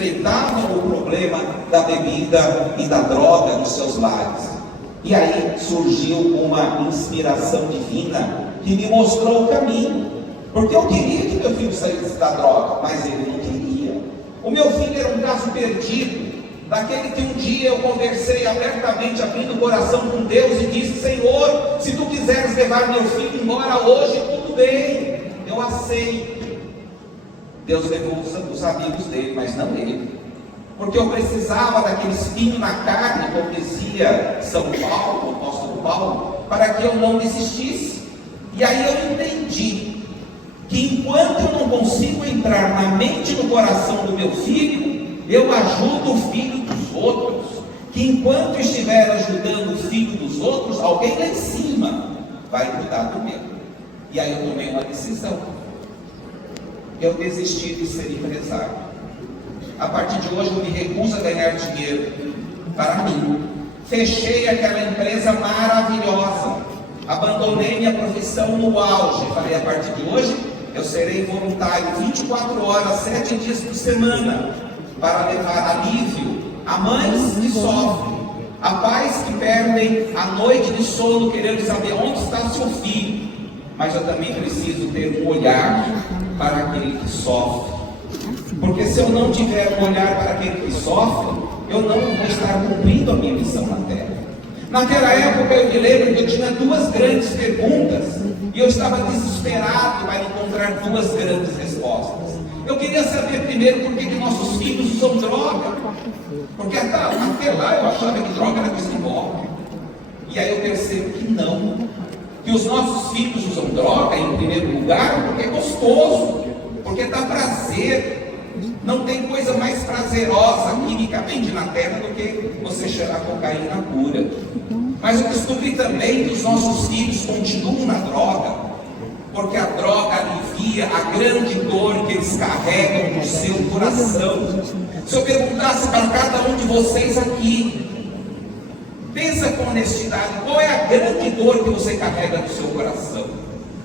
enfrentavam o problema da bebida e da droga nos seus lares. E aí surgiu uma inspiração divina que me mostrou o caminho. Porque eu queria que meu filho saísse da droga, mas ele não queria. O meu filho era um caso perdido, daquele que um dia eu conversei abertamente, abrindo o coração com Deus e disse: Senhor, se tu quiseres levar meu filho embora hoje, tudo bem, eu aceito. Deus levou os amigos dele, mas não ele, porque eu precisava daquele espinho na carne, como dizia São Paulo, o apóstolo Paulo, para que eu não desistisse. E aí eu entendi que enquanto eu não consigo entrar na mente e no coração do meu filho, eu ajudo o filho dos outros, que enquanto estiver ajudando o filho dos outros, alguém lá em cima vai cuidar do meu. E aí eu tomei uma decisão. Eu desisti de ser empresário. A partir de hoje eu me recuso a ganhar dinheiro para mim. Fechei aquela empresa maravilhosa, abandonei minha profissão no auge. Falei: a partir de hoje eu serei voluntário 24 horas, 7 dias por semana, para levar alívio a mães que sofrem, a pais que perdem a noite de sono querendo saber onde está seu filho. Mas eu também preciso ter um olhar para aquele que sofre, porque se eu não tiver um olhar para aquele que sofre, eu não vou estar cumprindo a minha missão na terra. Naquela época eu me lembro que eu tinha duas grandes perguntas, e eu estava desesperado para encontrar duas grandes respostas. Eu queria saber primeiro por que nossos filhos usam droga, porque até lá eu achava que droga era coisa de pobre. E aí eu percebo que não, que os nossos filhos usam droga em primeiro lugar porque é gostoso, porque dá prazer. Não tem coisa mais prazerosa quimicamente na terra do que você cheirar cocaína pura. Mas eu descobri também que os nossos filhos continuam na droga, porque a droga alivia a grande dor que eles carregam no seu coração. Se eu perguntasse para cada um de vocês aqui, pensa com honestidade, qual é a grande dor que você carrega no seu coração?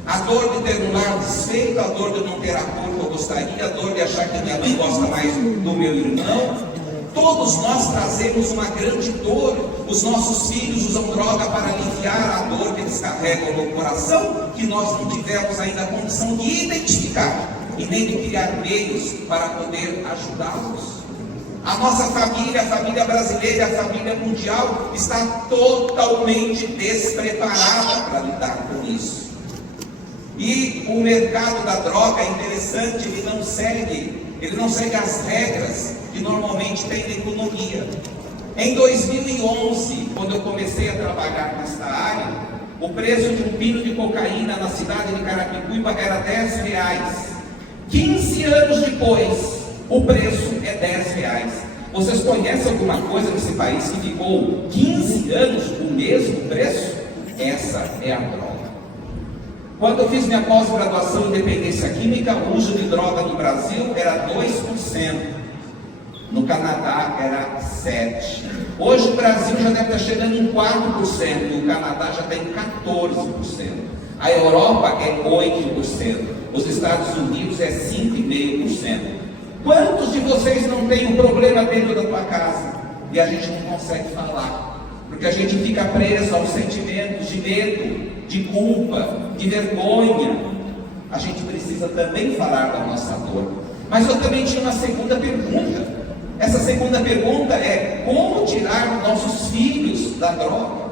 A dor de ter um lar desfeito, a dor de não ter a cor que eu gostaria, a dor de achar que minha mãe gosta mais do meu irmão. Todos nós trazemos uma grande dor. Os nossos filhos usam droga para aliviar a dor que eles carregam no coração, que nós não tivemos ainda a condição de identificar e nem de criar meios para poder ajudá-los. A nossa família, a família brasileira, a família mundial está totalmente despreparada para lidar com isso. E o mercado da droga é interessante, ele não segue as regras que normalmente tem na economia. Em 2011, quando eu comecei a trabalhar nesta área, o preço de um quilo de cocaína na cidade de Carapicuíba era R$10. 15 anos depois, o preço é R$10. Vocês conhecem alguma coisa nesse país que ficou 15 anos o mesmo preço? Essa é a droga. Quando eu fiz minha pós-graduação em dependência química, o uso de droga no Brasil era 2%. No Canadá era 7%. Hoje o Brasil já deve estar chegando em 4%. E o Canadá já está em 14%. A Europa é 8%. Os Estados Unidos é 5,5%. Quantos de vocês não têm um problema dentro da tua casa? E a gente não consegue falar, porque a gente fica preso aos sentimentos de medo, de culpa, de vergonha. A gente precisa também falar da nossa dor. Mas eu também tinha uma segunda pergunta. Essa segunda pergunta é: como tirar nossos filhos da droga?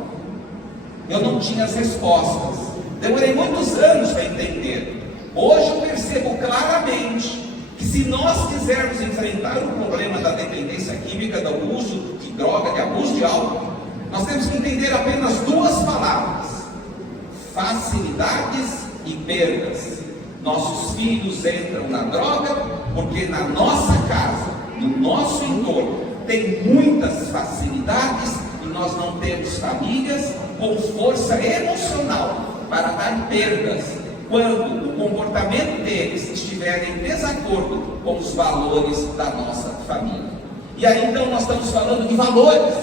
Eu não tinha as respostas. Demorei muitos anos para entender. Hoje eu percebo claramente que se nós quisermos enfrentar o problema da dependência química, do uso de droga, de abuso de álcool, nós temos que entender apenas duas palavras: facilidades e perdas. Nossos filhos entram na droga porque na nossa casa, no nosso entorno, tem muitas facilidades e nós não temos famílias com força emocional para dar perdas quando o comportamento deles estiver em desacordo com os valores da nossa família. E aí então nós estamos falando de valores.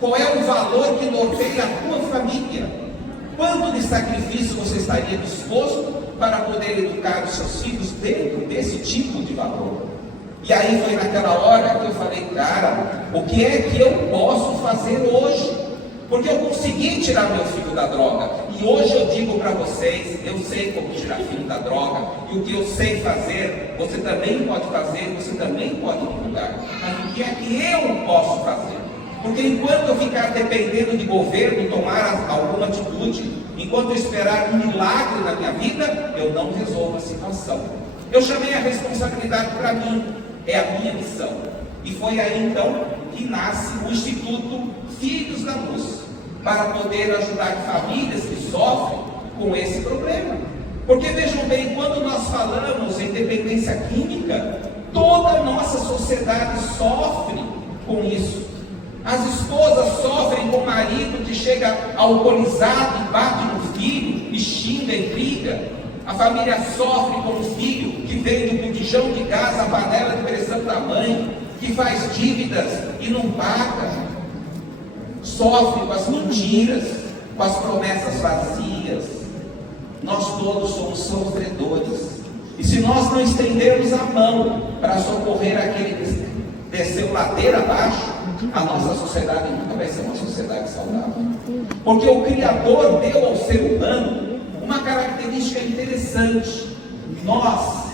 Qual é o valor que norteia a tua família? Quanto de sacrifício você estaria disposto para poder educar os seus filhos dentro desse tipo de valor? E aí foi naquela hora o que é que eu posso fazer hoje? Porque eu consegui tirar meu filho da droga. E hoje eu digo para vocês, eu sei como tirar filho da droga. E o que eu sei fazer, você também pode fazer, você também pode divulgar. Mas o que é que eu posso fazer? Porque enquanto eu ficar dependendo de governo tomar alguma atitude, enquanto eu esperar um milagre na minha vida, eu não resolvo a situação. Eu chamei a responsabilidade para mim, é a minha missão. E foi aí então que nasce o Instituto Filhos da Luz, para poder ajudar famílias que sofrem com esse problema. Porque vejam bem, quando nós falamos em dependência química, toda a nossa sociedade sofre com isso. As esposas sofrem com o marido que chega alcoolizado e bate no filho, e xinga e briga. A família sofre com o filho que vende o botijão de gás, a panela de pressão da mãe, que faz dívidas e não paga. Sofre com as mentiras, com as promessas vazias. Nós todos somos sofredores. E se nós não estendermos a mão para socorrer aquele que desceu ladeira abaixo, a nossa sociedade nunca vai ser uma sociedade saudável. Porque o Criador deu ao ser humano uma característica interessante. Nós,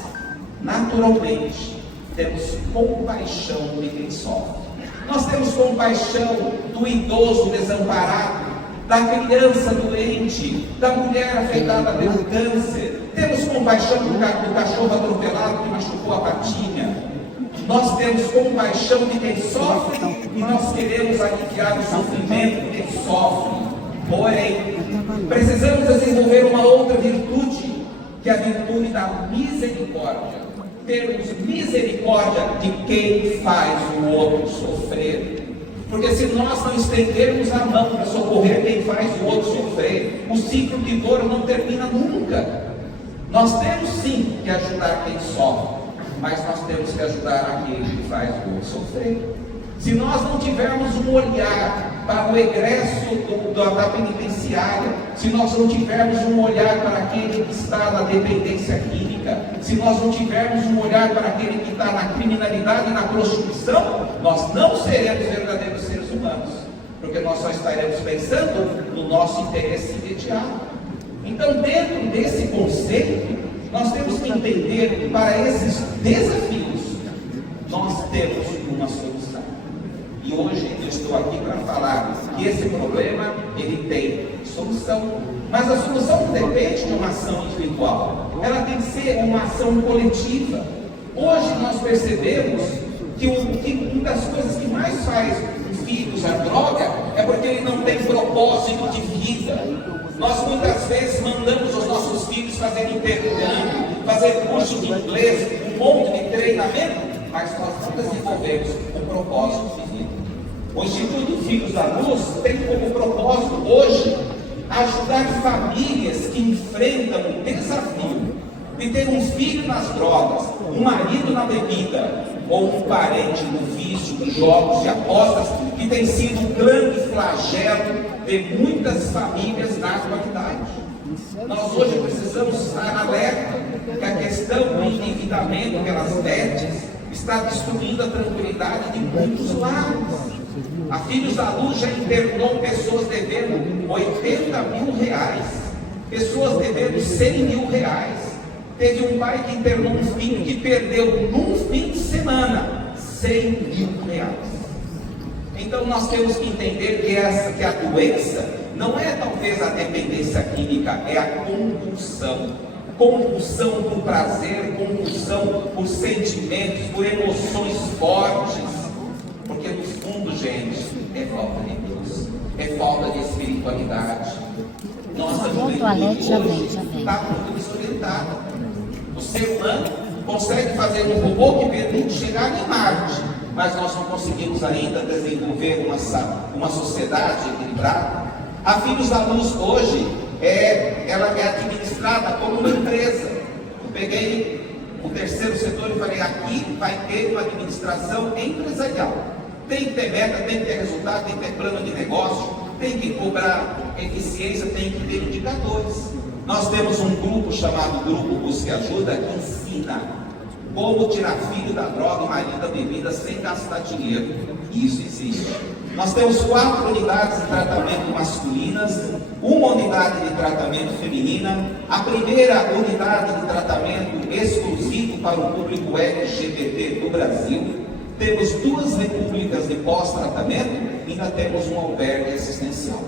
naturalmente, temos compaixão de quem sofre. Nós temos compaixão do idoso desamparado, da criança doente, da mulher afetada pelo câncer. Temos compaixão do cachorro atropelado que machucou a patinha. Nós temos compaixão de quem sofre e nós queremos aliviar o sofrimento de quem sofre. Porém, precisamos desenvolver uma outra virtude, que é a virtude da misericórdia. Termos misericórdia de quem faz o outro sofrer. Porque se nós não estendermos a mão para socorrer quem faz o outro sofrer, o ciclo de dor não termina nunca. Nós temos sim que ajudar quem sofre, mas nós temos que ajudar aquele que faz o outro sofrer. Se nós não tivermos um olhar para o egresso da penitenciária, se nós não tivermos um olhar para aquele que está na dependência química, se nós não tivermos um olhar para aquele que está na criminalidade e na prostituição, nós não seremos verdadeiros seres humanos, porque nós só estaremos pensando no nosso interesse imediato. Então, dentro desse conceito, nós temos que entender que para esses desafios, nós temos uma solução. E hoje eu estou aqui para falar que esse problema, ele tem solução. Mas a solução não depende de uma ação individual. Ela tem que ser uma ação coletiva. Hoje nós percebemos que uma das coisas que mais faz os filhos a droga é porque ele não tem propósito de vida. Nós muitas vezes mandamos os nossos filhos fazer intercâmbio, fazer curso de inglês, um monte de treinamento, mas nós não desenvolvemos um propósito de vida. O Instituto Filhos da Luz tem como propósito hoje ajudar famílias que enfrentam o desafio de ter um filho nas drogas, um marido na bebida, ou um parente no vício, nos jogos de apostas, que tem sido um grande flagelo de muitas famílias na atualidade. Nós hoje precisamos estar alerta que a questão do endividamento pelas bets está destruindo a tranquilidade de muitos lares. A Filhos da Luz já internou pessoas devendo 80 mil reais, pessoas devendo 100 mil reais. Teve um pai que internou um filho que perdeu num fim de semana 100 mil reais. Então nós temos que entender que a doença não é talvez a dependência química, é a compulsão. Compulsão por prazer, compulsão por sentimentos, por emoções fortes. Porque no fundo, gente, é falta de Deus, é falta de espiritualidade. Nossa juventude hoje está muito desorientada. O ser humano consegue fazer um robô que permite chegar em Marte, mas nós não conseguimos ainda desenvolver uma sociedade equilibrada. A Filhos da Luz hoje, ela é administrada como uma empresa. Eu peguei o terceiro setor e falei, aqui vai ter uma administração empresarial. Tem que ter meta, tem que ter resultado, tem que ter plano de negócio, tem que cobrar eficiência, tem que ter indicadores. Nós temos um grupo chamado Grupo Busque Ajuda, que ensina Como tirar filho da droga e marido da bebida sem gastar dinheiro. Isso existe. Nós temos 4 unidades de tratamento masculinas, uma unidade de tratamento feminina, a primeira unidade de tratamento exclusivo para o público LGBT do Brasil. Temos 2 repúblicas de pós-tratamento e ainda temos um albergue assistencial.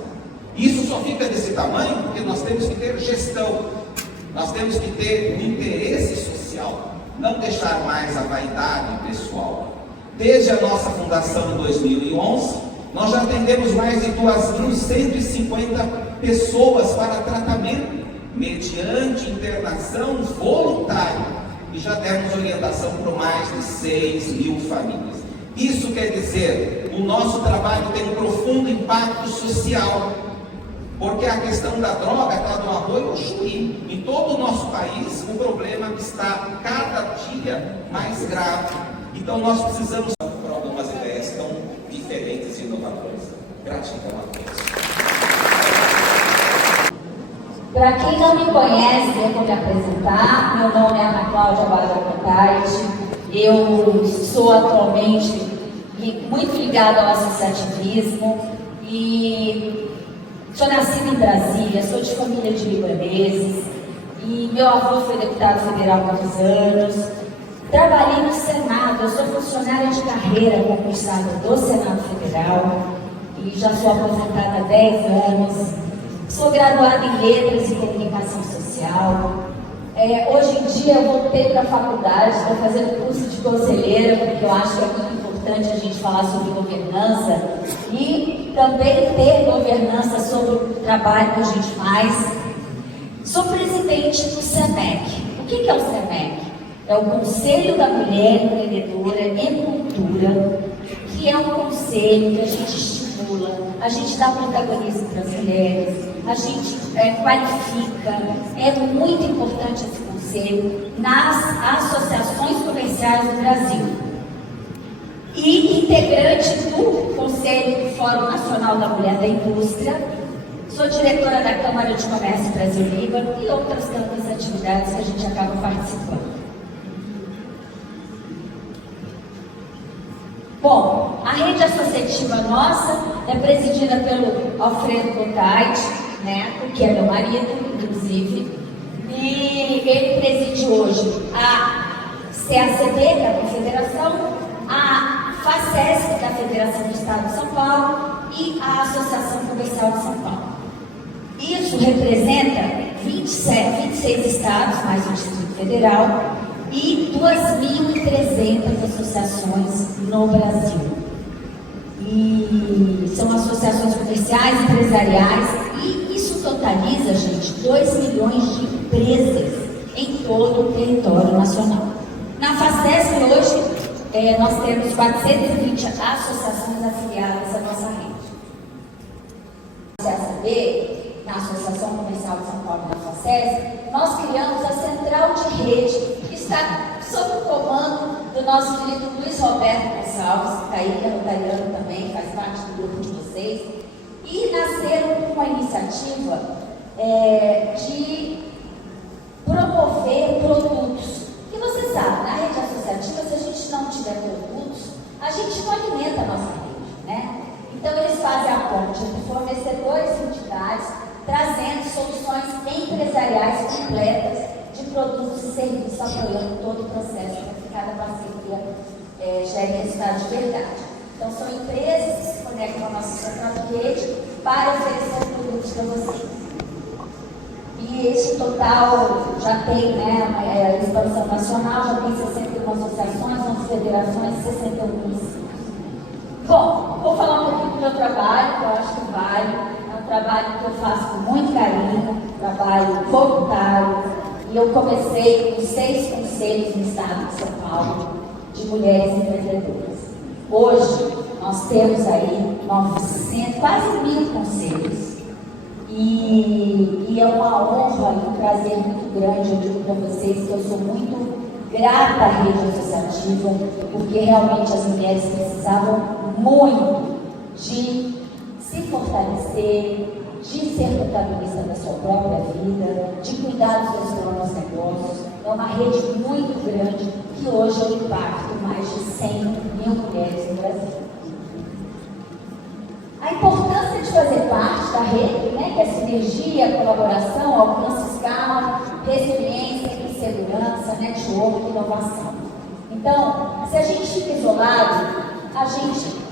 Isso só fica desse tamanho porque nós temos que ter gestão, nós temos que ter um interesse social, não deixar mais a vaidade pessoal. Desde a nossa fundação em 2011, nós já atendemos mais de 2.150 pessoas para tratamento, mediante internação voluntária, e já demos orientação para mais de 6.000 famílias. Isso quer dizer, o nosso trabalho tem um profundo impacto social, porque a questão da droga está do arroio ao chuí. Em todo o nosso país, o problema está cada dia mais grave. Então nós precisamos por algumas ideias tão diferentes e inovadoras. Gratidão a todos. Para quem não me conhece, eu vou me apresentar. Meu nome é Ana Cláudia Barbosa. Eu sou atualmente muito ligada ao associativismo e sou nascida em Brasília, sou de família de libaneses e meu avô foi deputado federal há muitos anos. Trabalhei no Senado, eu sou funcionária de carreira concursada do Senado Federal e já sou aposentada há 10 anos. Sou graduada em Letras e Comunicação Social. Hoje em dia eu voltei para a faculdade, estou fazendo curso de conselheira, porque eu acho que é muito importante a gente falar sobre governança e também ter governança sobre o trabalho que a gente faz. Sou presidente do SEMEC. O que é o SEMEC? É o Conselho da Mulher Empreendedora em Cultura, que é um conselho que a gente estimula, a gente dá protagonismo para as mulheres, a gente qualifica. É muito importante esse conselho nas associações comerciais do Brasil. E integrante do Conselho do Fórum Nacional da Mulher da Indústria, sou diretora da Câmara de Comércio Brasil-Líbano e outras tantas atividades que a gente acaba participando. Bom, a rede associativa nossa é presidida pelo Alfredo Botait, que é meu marido, inclusive, e ele preside hoje a CACB, que é a Confederação, a FACESC, que é a Federação do Estado de São Paulo, e a Associação Comercial de São Paulo. Isso representa 26 estados, mais o Distrito Federal, e 2.300 associações no Brasil. E são associações comerciais, empresariais, e isso totaliza, gente, 2 milhões de empresas em todo o território nacional. Na FACESC hoje, nós temos 420 associações afiliadas à nossa rede. Na CACB, na Associação Comercial de São Paulo, na FACESC, nós criamos a Central de Rede, que está sob o comando do nosso querido Luiz Roberto Gonçalves, que está aí, que é rotariano também, faz parte do grupo de vocês, e nasceram com uma iniciativa de promover produtos. E você sabe, na rede associativa, se a gente não tiver produtos, a gente não alimenta a nossa rede, né? Então, eles fazem a ponte entre fornecedores e entidades, trazendo soluções empresariais completas de produtos e serviços, apoiando todo o processo para que cada parceria gere resultado de verdade. Então, são empresas que se conectam à nossa central de rede para oferecer produtos para vocês. E esse total já tem, a expansão nacional, já tem 61 associações, 11 federações, 61 municípios. Bom, vou falar um pouquinho do meu trabalho, que eu acho que vale. É um trabalho que eu faço com muito carinho, trabalho voluntário. E eu comecei com 6 conselhos no estado de São Paulo, de mulheres empreendedoras. Hoje, nós temos aí 900, quase 1.000 conselhos. E é uma honra e um prazer muito grande, eu digo para vocês que eu sou muito grata à rede associativa, porque realmente as mulheres precisavam muito de se fortalecer, de ser protagonista da sua própria vida, de cuidar dos seus próprios negócios. É uma rede muito grande e hoje eu impacto mais de 100 mil mulheres no Brasil. A importância de fazer parte da rede, né, que é sinergia, colaboração, alcance, escala, resiliência, segurança, network, inovação. Então, se a gente fica isolado, a gente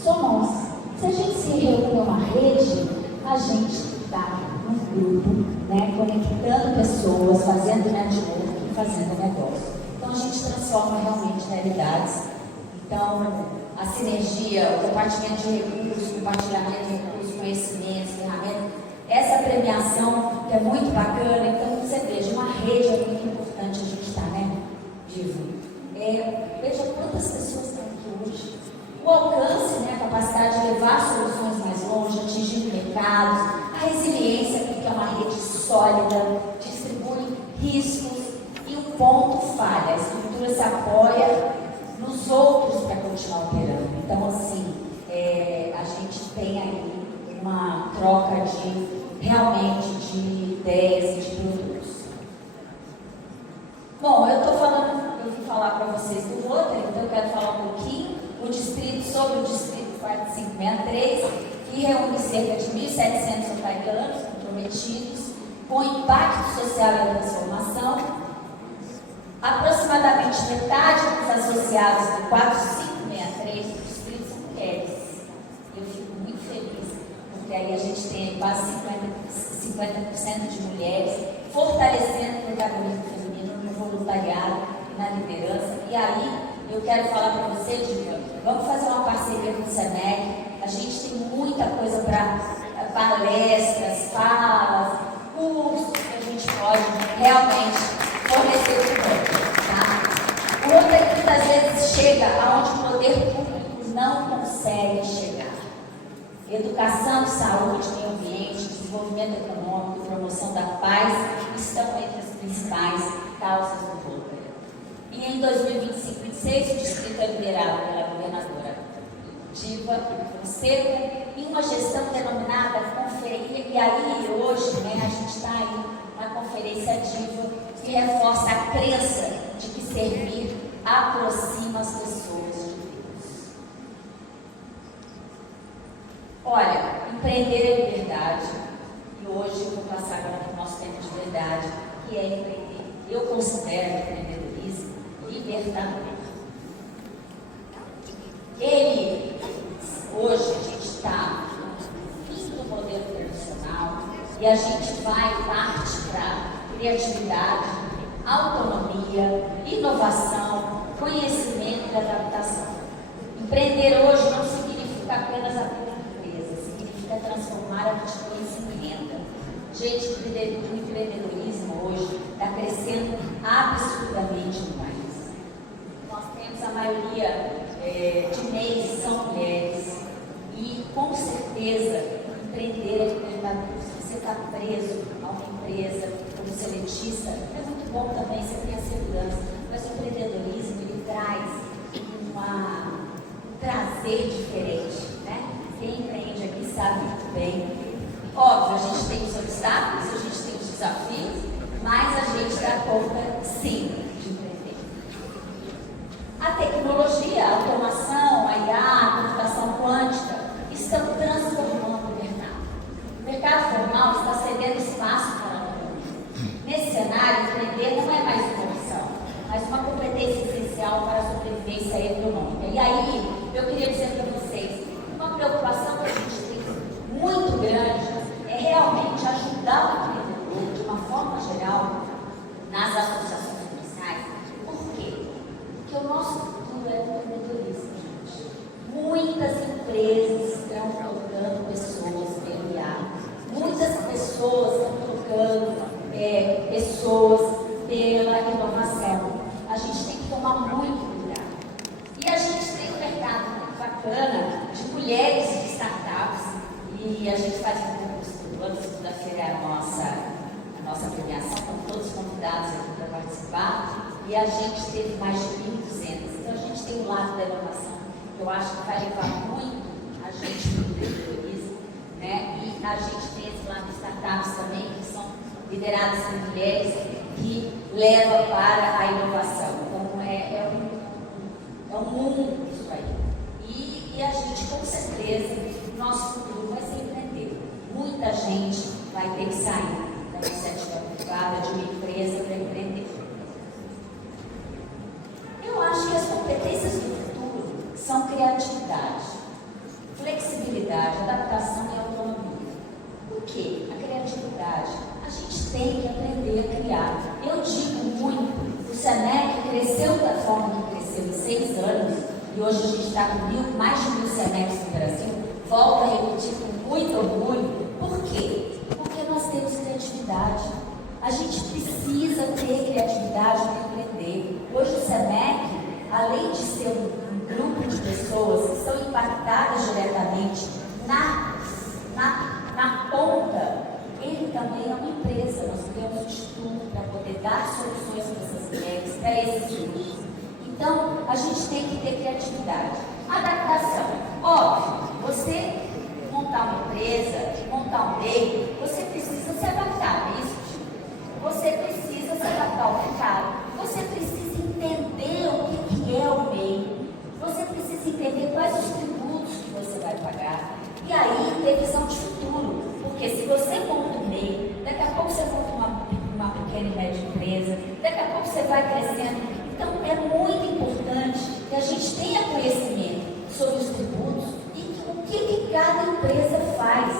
somos. Se a gente se reúne uma rede, a gente está num grupo, né, conectando pessoas, fazendo network e fazendo negócio. Então, a gente transforma realmente realidades. Então, a sinergia, o compartilhamento de recursos, compartilhamento de recursos, conhecimentos, ferramentas, essa premiação que é muito bacana. Então, você veja, uma rede é muito importante a gente estar, né, vivo. Veja quantas pessoas estão aqui hoje. O alcance, né, a capacidade de levar soluções mais longe, atingir mercados, a resiliência, porque é uma rede sólida, distribui riscos e o ponto falha. A estrutura se apoia nos outros para continuar operando. Então, assim, a gente tem aí uma troca realmente de ideias e de produtos. Bom, eu vim falar para vocês do Rotary, então eu quero falar um pouquinho sobre o Distrito 4563, que reúne cerca de 1.700 rotarianos comprometidos com impacto social e transformação. Aproximadamente metade dos associados do 4563 do distrito são mulheres. Eu fico muito feliz, porque aí a gente tem quase 50% de mulheres, fortalecendo o protagonismo feminino no voluntariado e na liderança. E aí eu quero falar para você, Diva, vamos fazer uma parceria com o SEMEC. A gente tem muita coisa para palestras, falas, cursos que a gente pode realmente fornecer para o mundo, tá? O Rotary muitas vezes chega aonde o poder público não consegue chegar. Educação, saúde, meio ambiente, desenvolvimento econômico, promoção da paz estão entre as principais causas do Rotary. E em 2025-26, o distrito é liderado pela governadora Diva Fonseca em uma gestão denominada Conferência. E aí, hoje, né, a gente está aí na Conferência Diva, que reforça a crença de que servir aproxima as pessoas de Deus. Olha, empreender é liberdade. E hoje eu vou passar agora para o nosso tempo de verdade, que é empreender. Eu considero empreendedorismo libertador. Hoje a gente está no fim do modelo tradicional e a gente vai parte para criatividade, autonomia, inovação, conhecimento e adaptação. Empreender hoje não significa apenas abrir uma empresa, significa transformar a atitude em renda. Gente, o empreendedorismo hoje está crescendo absurdamente no país. Nós temos a maioria de MEIs são mulheres e, com certeza, empreender é libertador. Se você está preso a uma empresa como seletista, é muito bom também, você tem a segurança, mas o empreendedorismo, ele traz um prazer diferente, né? Quem empreende aqui sabe muito bem. Óbvio, a gente tem os obstáculos, a gente tem os desafios, mas a gente dá conta, sim, de empreender. A tecnologia, a automação, a IA, a computação quântica estão transformando o mercado. O mercado formal está cedendo espaço para a autonomia. Nesse cenário, empreender não é mais uma opção, mas uma competência essencial para a sobrevivência econômica. E aí, eu queria dizer para vocês, uma preocupação que a gente tem muito grande é realmente ajudar o empreendedor, de uma forma geral, nas associações comerciais. Por quê? Porque o nosso futuro é o empreendedorismo, gente. Muitas empresas estão colocando pessoas pelo IA. Muitas pessoas estão colocando pessoas pela inovação. A gente tem que tomar muito cuidado. E a gente tem um mercado muito bacana de mulheres de startups. E a gente faz um concurso toda segunda-feira, é a nossa premiação, estão todos convidados aqui para participar. E a gente teve mais de 1.200. Então a gente tem um lado da inovação, que eu acho que vai levar muito a gente para o empreendedorismo, né? E a gente tem esse lado de startups também, que são lideradas por mulheres, que leva para a inovação. Então, É um mundo isso aí. E a gente, com certeza, nosso futuro vai ser empreender. Muita gente vai ter que sair da iniciativa privada, de uma empresa, para empreender. Eu acho que as competências do futuro são criatividade, flexibilidade, adaptação e autonomia. Por quê? A criatividade, a gente tem que aprender a criar. Eu digo muito, o SENEC cresceu da forma que cresceu em 6 anos, e hoje a gente está com mais de 1000 SENECs no Brasil. Volto a repetir com muito orgulho. Por quê? Porque nós temos criatividade. A gente precisa ter criatividade para empreender. Hoje o SENEC, além de ser um grupo de pessoas que são impactadas diretamente na ponta, ele também é uma empresa. Nós criamos um instituto para poder dar soluções para essas mulheres, para esses grupos. Então, a gente tem que ter criatividade. Adaptação. Óbvio, você montar uma empresa, montar um meio, você precisa se adaptar a isso. Você precisa se adaptar ao mercado. Você precisa entender o que é o meio. Você precisa entender quais os tributos que você vai pagar. E aí, ter visão de futuro. Porque se você monta um meio, daqui a pouco você monta uma pequena e média empresa, daqui a pouco você vai crescendo. Então, é muito importante que a gente tenha conhecimento sobre os tributos e o que cada empresa faz.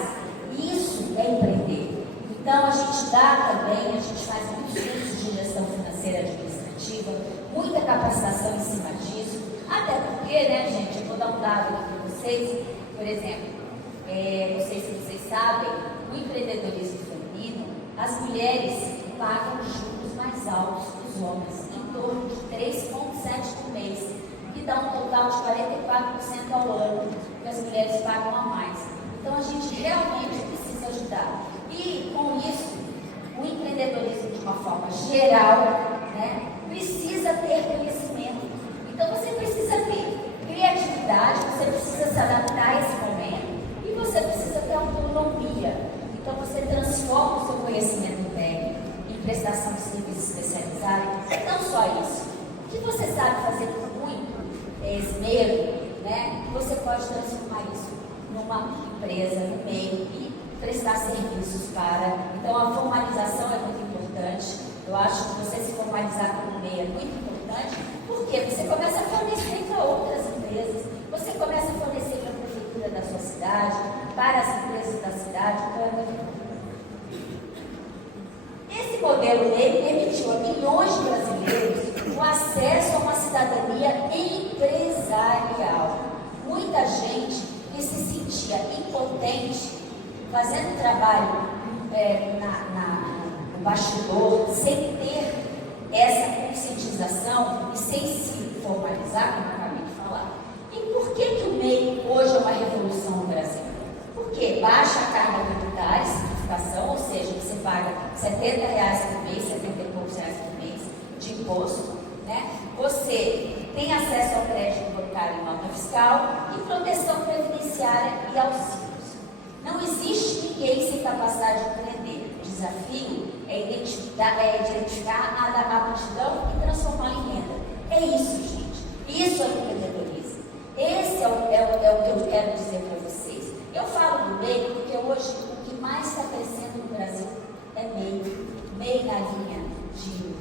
Isso é empreender. Então, a gente dá também, a gente faz muitos cursos de gestão financeira administrativa, muita capacitação em cima disso. Até porque, né, gente, eu vou dar um dado aqui para vocês. Por exemplo, não sei se vocês sabem, no empreendedorismo feminino, as mulheres pagam juros mais altos que os homens, em torno de 3,7% por mês, que dá um total de 44% ao ano que as mulheres pagam a mais. Então a gente realmente precisa ajudar. E com isso, o empreendedorismo de uma forma geral, né, precisa ter conhecimento. Então você precisa ter criatividade, você precisa se adaptar a esse momento e você precisa ter autonomia. Então você transforma o seu conhecimento técnico em prestação de serviço especializado. Não só isso, o que você sabe fazer com muito esmero, né? Você pode transformar isso numa empresa, no meio e prestar serviços para. Então a formalização é muito importante. Eu acho que você se formalizar como meio é muito importante, porque você começa a fornecer para outras empresas, você começa a fornecer para a prefeitura da sua cidade, para as empresas da cidade. Esse modelo dele permitiu a milhões de brasileiros o acesso a uma cidadania empresarial. Muita gente que se sentia impotente, fazendo trabalho no bastidor, sem ter essa conscientização e sem se formalizar, como eu acabei de falar. E por que o MEI hoje é uma revolução no Brasil? Porque baixa a carga tributária, simplificação, ou seja, você paga R$70 por mês, 70 e poucos reais por mês de imposto, né? Você tem acesso ao crédito bancário e nota fiscal e proteção previdenciária e auxílios. Não existe ninguém sem capacidade de empreender. O desafio é identificar a aptidão e transformar em renda. É isso, gente. Isso é empreendedorismo. Esse é o que eu quero dizer para vocês. Eu falo do MEI porque hoje o que mais está crescendo no Brasil é MEI. MEI na linha de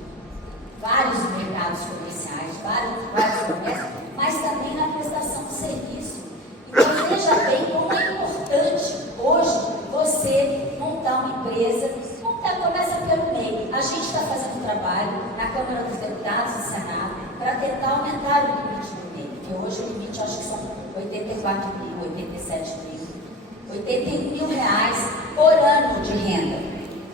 vários mercados comerciais, vários comércios, mas também na prestação de serviço. Então veja bem como é importante hoje você montar uma empresa. Começa pelo MEI. A gente está fazendo um trabalho na Câmara dos Deputados e Senado para tentar aumentar o limite do MEI, porque hoje o limite acho que são 84 mil, 87 mil, 81 mil reais por ano de renda.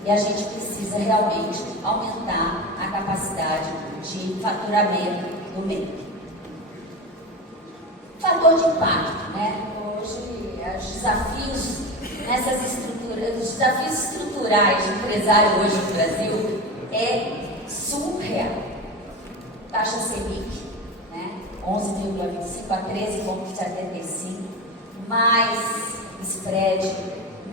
E a gente precisa realmente aumentar a capacidade de faturamento do MEI. Fator de impacto, né? Hoje, os desafios nessas estruturas, os desafios estruturais de empresário hoje no Brasil é surreal. Taxa Selic, né? 11,25 a 13,75, mais spread,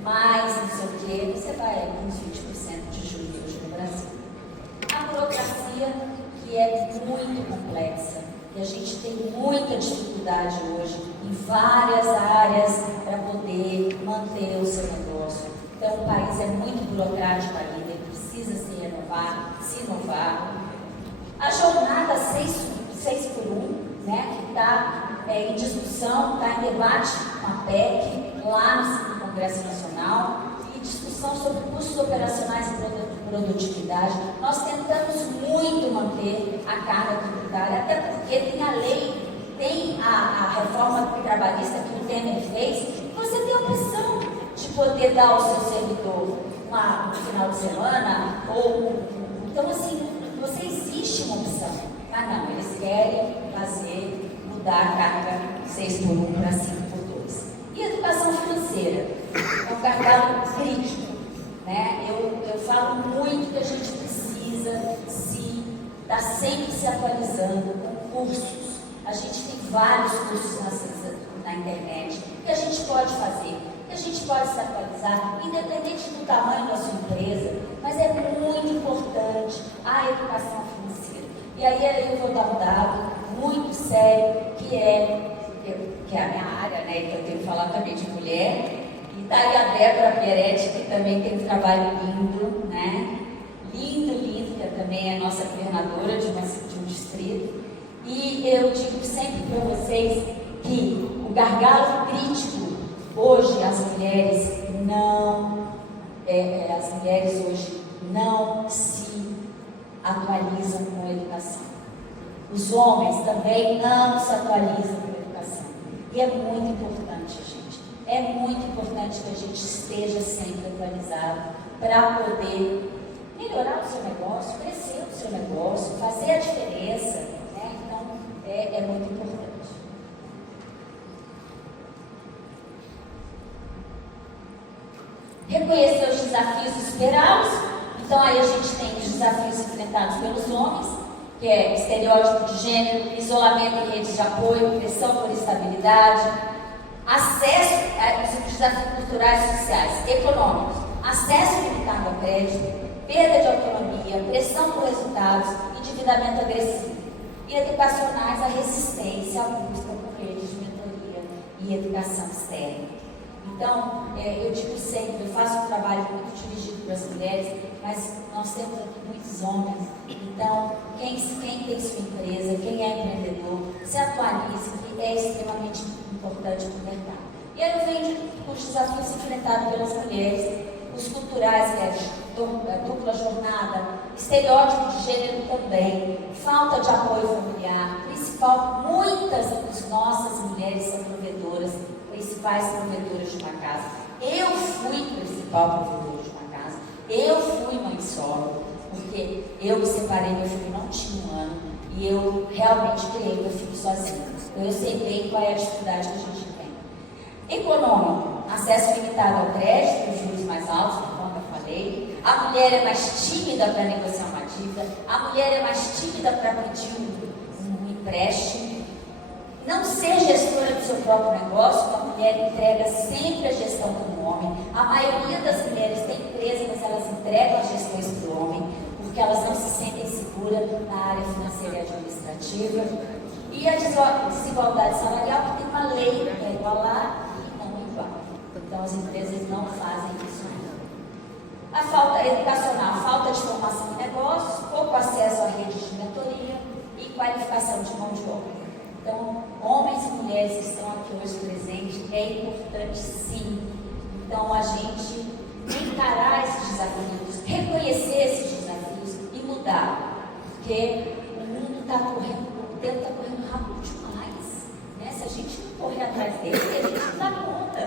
mais não sei o quê, você vai com uns 20% de juros hoje no Brasil. A burocracia, que é muito complexa, E a gente tem muita dificuldade hoje em várias áreas para poder manter o seu negócio. Então o país é muito burocrático ainda, ele precisa se renovar, se inovar. A jornada 6x1, né, que está em discussão, está em debate com a PEC, lá no Congresso Nacional, e discussão sobre custos operacionais e produtividade. Nós tentamos muito manter a carga tributária, até porque tem a lei, tem a reforma trabalhista que o Temer fez, e você tem a opção de poder dar ao seu servidor um final de semana, então assim, você existe uma opção. Mas não, eles querem mudar a carga 6x1 para 5x2. E educação financeira é um gargalo crítico, né? Eu falo muito que a gente precisa estar sempre se atualizando com cursos. A gente tem vários cursos na internet que a gente pode fazer, que a gente pode se atualizar, independente do tamanho da sua empresa, mas é muito importante a educação financeira. E aí eu vou dar um dado muito sério, que é a minha área, né, que eu tenho que falar também de mulher, e está aí a Débora Peretti, que também tem um trabalho lindo, né, lindo, que também é nossa coordenadora de um distrito, e eu digo sempre para vocês que o gargalo crítico, hoje as mulheres hoje não se atualizam com a educação. Os homens também não se atualizam com a educação. E é muito importante, gente. É muito importante que a gente esteja sempre atualizado para poder melhorar o seu negócio, crescer o seu negócio, fazer a diferença, né? Então, é muito importante. Reconhecer os desafios e superá-los. Então, aí a gente tem os desafios enfrentados pelos homens, que é estereótipo de gênero, isolamento em redes de apoio, pressão por estabilidade, acesso aos desafios culturais e sociais, econômicos, acesso limitado ao crédito, perda de autonomia, pressão por resultados, endividamento agressivo, e educacionais, a resistência à busca por redes de mentoria e educação externa. Então, eu digo sempre, eu faço um trabalho muito dirigido para as mulheres, mas nós temos aqui muitos homens. Então, quem tem sua empresa, quem é empreendedor, se atualize, que é extremamente importante para o mercado. E aí vem os desafios enfrentados pelas mulheres, os culturais, que é a dupla jornada, estereótipo de gênero também, falta de apoio familiar, muitas das nossas mulheres são provedoras, principais provedoras de uma casa. Eu fui principal provedora de uma casa, eu fui mãe solo, porque eu me separei, meu filho não tinha 1 ano, e eu realmente criei meu filho sozinha. Então eu sei bem qual é a dificuldade que a gente tem. Econômico, acesso limitado ao crédito, os juros mais altos, como eu falei. A mulher é mais tímida para negociar uma dívida, a mulher é mais tímida para pedir um empréstimo. Não ser gestora do seu próprio negócio, a mulher entrega sempre a gestão para o homem. A maioria das mulheres tem empresa, mas elas entregam as gestões para o homem, porque elas não se sentem seguras na área financeira e administrativa. E a desigualdade salarial, que tem uma lei para igualar e não igual. Então as empresas não fazem isso ainda. A falta educacional, falta de formação em negócios, pouco acesso a redes de mentoria e qualificação de mão de obra. Então, homens e mulheres que estão aqui hoje presentes, é importante sim. Então, a gente encarar esses desafios, reconhecer esses desafios e mudar. Porque o mundo está correndo, o tempo está correndo rápido demais. Né? Se a gente não correr atrás dele, a gente não dá conta.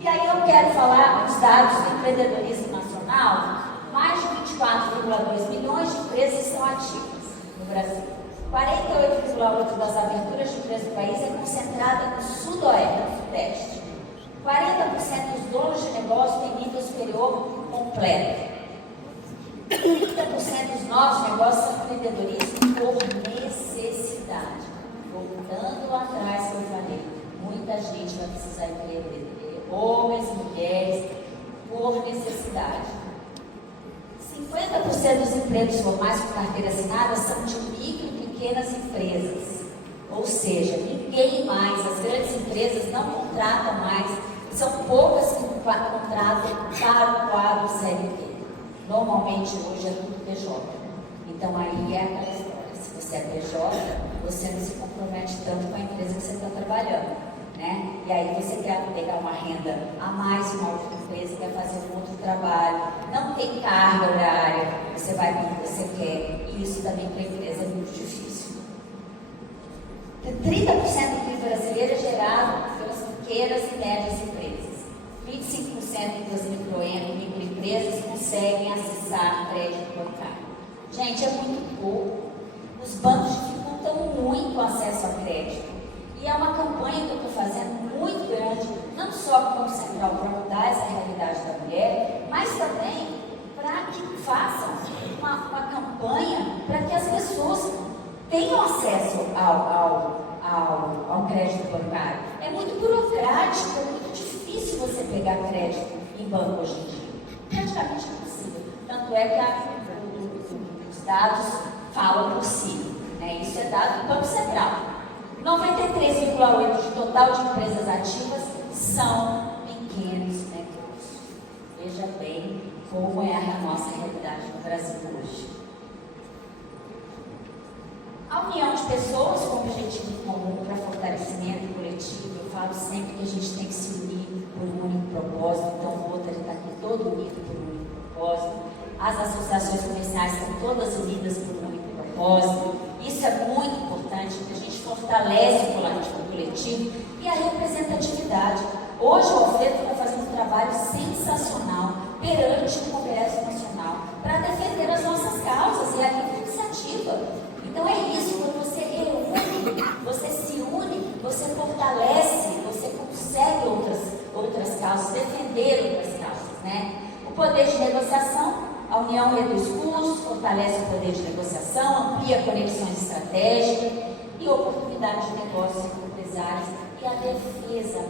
E aí eu quero falar dos dados do empreendedorismo nacional. Mais de 24,2 milhões de empresas estão ativas no Brasil. 48,8% das aberturas de empresas do país é concentrada no sudeste. 40% dos donos de negócio têm nível superior completo. 30% dos novos negócios são empreendedorismo por necessidade. Voltando lá atrás que eu falei, muita gente vai precisar empreender, homens e mulheres, por necessidade. 50% dos empregos formais com carteira assinada são de micro e pequenas empresas. Ou seja, ninguém mais, as grandes empresas não contratam mais, são poucas que contratam para o quadro CLT. Normalmente hoje é tudo PJ. Então aí é aquela história, se você é PJ, você não se compromete tanto com a empresa que você está trabalhando, né? E aí você quer pegar uma renda a mais, uma outra empresa, quer fazer um outro trabalho, não tem carga horária, você vai quando você quer, e isso também para a empresa é muito difícil. 30% do PIB brasileiro é gerado pelas pequenas e médias empresas. 25% das microempresas conseguem acessar crédito bancário. Gente, é muito pouco. Os bancos dificultam muito o acesso a crédito. E é uma campanha que eu estou fazendo muito grande, não só como Central para mudar essa realidade da mulher, mas também para que façam uma campanha para que as pessoas tenham acesso ao crédito bancário. É muito burocrático, é muito difícil você pegar crédito em banco hoje em dia. Praticamente impossível. Tanto é que os dados falam por si. Né? Isso é dado do Banco Central. 93,8% do total de empresas ativas são pequenos negócios. Veja bem como é a nossa realidade no Brasil hoje. A união de pessoas com objetivo comum para fortalecimento coletivo, eu falo sempre que a gente tem que se unir por um único propósito, então o Rotary está aqui todo unido por um único propósito, as associações comerciais estão todas unidas por um único propósito, isso é muito importante, porque a gente fortalece o coletivo e a representatividade. Hoje o Alfredo está fazendo um trabalho sensacional perante o Congresso Nacional para defender as nossas causas e a livre iniciativa. Então é isso, quando você reúne, você se une, você fortalece, você consegue outras causas, defender outras causas, né? O poder de negociação, a união reduz custos, fortalece o poder de negociação, amplia conexões estratégicas e oportunidades de negócios empresários e a defesa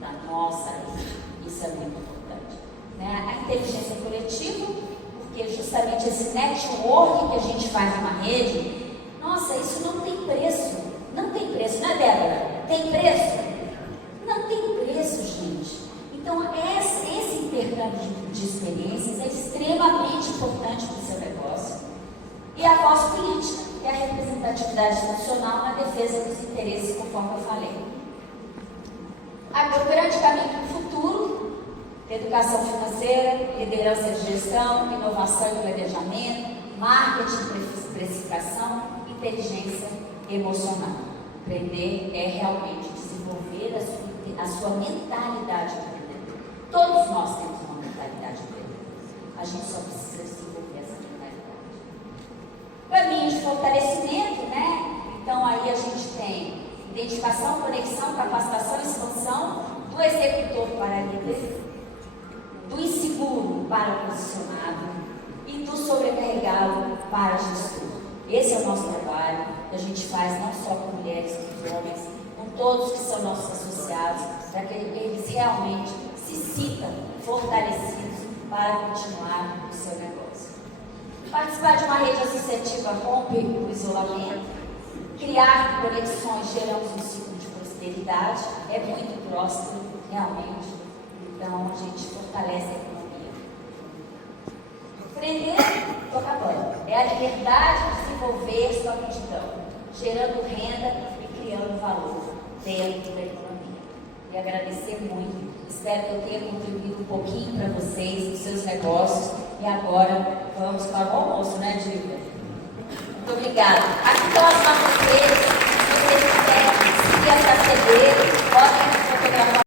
da nossa lei. Isso é muito importante. Né? A inteligência coletiva, porque justamente esse network que a gente faz numa rede, nossa, isso não tem preço. Não tem preço, né, Débora? Tem preço? Não tem preço, gente. Então, esse intercâmbio de experiências é extremamente importante para o seu negócio. E a voz política, que é a representatividade nacional na defesa dos interesses, conforme eu falei. Agora, o grande caminho para o futuro: educação financeira, liderança de gestão, inovação e planejamento, marketing, precificação, inteligência emocional. Aprender é realmente desenvolver a sua mentalidade empreendedora. Todos nós temos uma mentalidade empreendedora. A gente só precisa desenvolver essa mentalidade. Caminho de fortalecimento, né? Então aí a gente tem identificação, conexão, capacitação, expansão do executor para líder, do inseguro para o posicionado e do sobrecarregado para gestor. Esse é o nosso trabalho, que a gente faz não só com mulheres, com homens, com todos que são nossos associados, para que eles realmente se sintam fortalecidos para continuar o seu negócio. Participar de uma rede associativa rompe o isolamento, criar conexões, geramos um ciclo de prosperidade, é muito próximo, realmente. Então, a gente fortalece a economia. Empreender, estou acabando. É a liberdade de desenvolver sua aptidão, gerando renda e criando valor dentro da economia. E agradecer muito. Espero que eu tenha contribuído um pouquinho para vocês, nos seus negócios. E agora, vamos para o almoço, né, Dilma? Muito obrigada. Aqui estão as